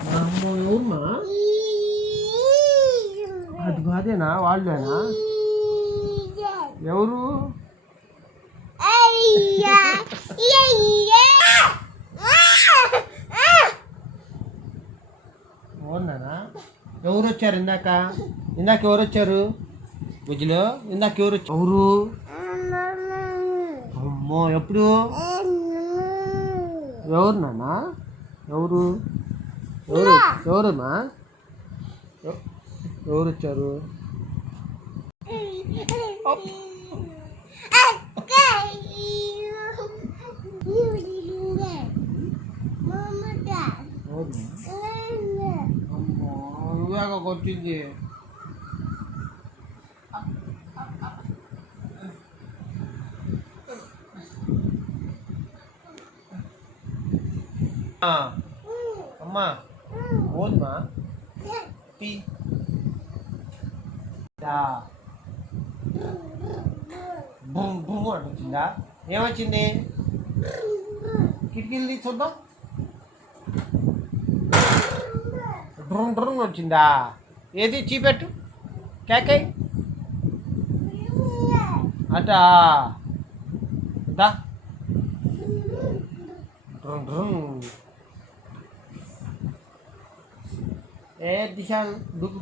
అమ్మో ఎవరమ్మా? అది కాదేనా? వాళ్ళేనా? ఎవరు? అవునా? ఎవరు వచ్చారు ఇందాక? ఎవరు వచ్చారు బుజ్జిలో? ఎవరు వచ్చారు? ఎవరు? అమ్మో ఎప్పుడు? ఎవరు నాన్న? ఎవరు? ఎవరమ్మా? ఎవరు వచ్చారు? నువ్వేగా కొట్టింది. అమ్మా ఓన్మా టీ బుమ్ బుమ్ అని వచ్చిందా? ఏమొచ్చింది? కిటికీలు చూద్దాం. డ్రూమ్ డ్రూమ్ వచ్చిందా? ఏది చీపెట్టు కేకై అటా దా డ్రూమ్ డ్రూమ్. ఏ దిశ దుగ్గు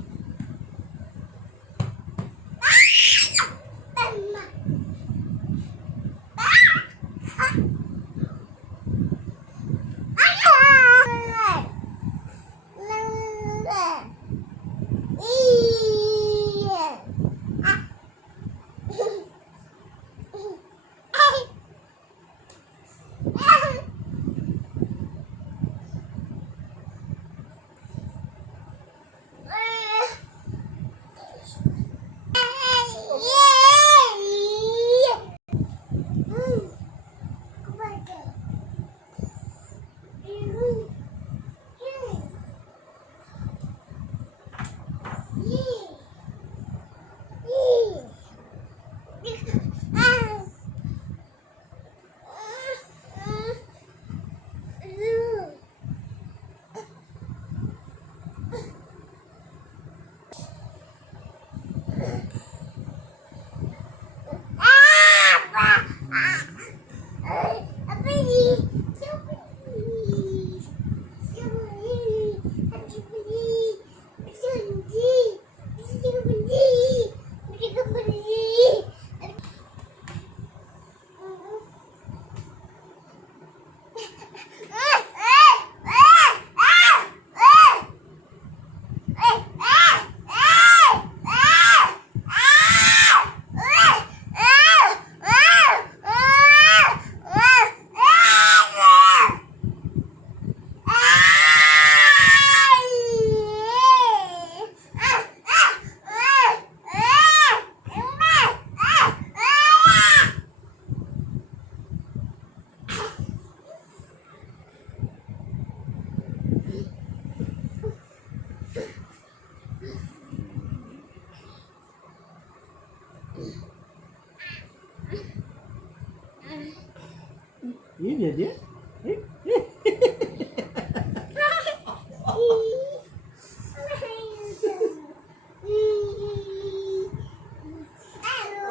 ఏంటి అది?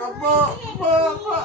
అబ్బా అబ్బా అబ్బా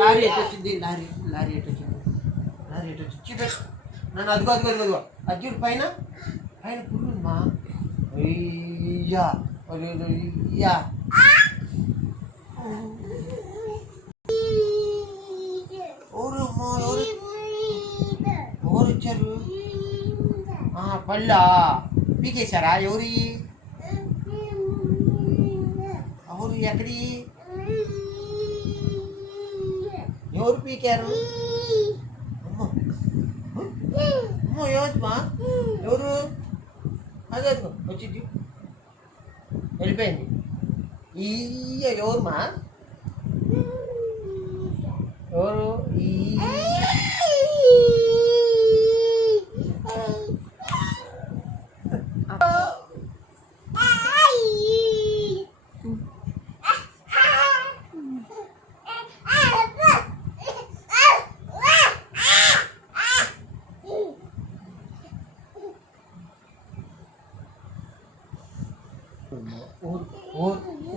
లారీ ఎటు వచ్చింది? లారీ ఎటు వచ్చింది? నన్ను అదిగో అది చూడు పైన పురుగుమా. అయ్యా అయ్యా ఎవరమ్మా? ఎవరు వచ్చారు? పళ్ళా పీకేశారా? ఎవరి ఎవరు ఎక్కడి ఎవరు పీకారు? అమ్మో అమ్మో ఏమవుతుందమ్మా? ఎవరు? అదే వచ్చింది వెళ్ళిపోయింది. ఈ ఎవరుమా? ఎవరు? ఈ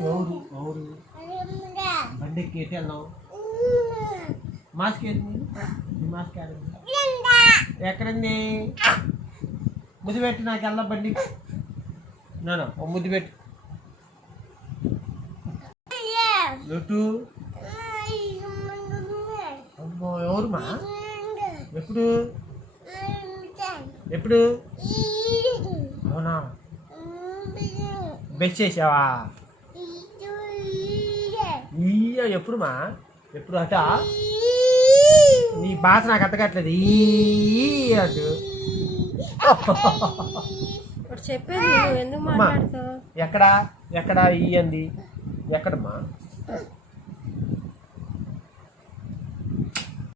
ఎవరు ఎవరు బండికి ఎట్టి వెళ్దాం? మాస్క్ ఏది? మాస్క్ ఎక్కడండి? ముద్దు పెట్టు నాకు వెళ్దాం బండి. నానా ఓ ముద్దు పెట్టు. ఎటు? అమ్మో ఎవరుమా? ఎప్పుడు ఎప్పుడు? అవునా? బెస్ట్ చేసావా? ఎప్పుడుమా? ఎప్పుడు అట? నీ భాష నాకు అర్థకట్లేదు. ఈ అటు చెప్పేది ఎందుకు మాట్లాడుతావు? ఎక్కడా ఎక్కడా ఈ అంది ఎక్కడమ్మా?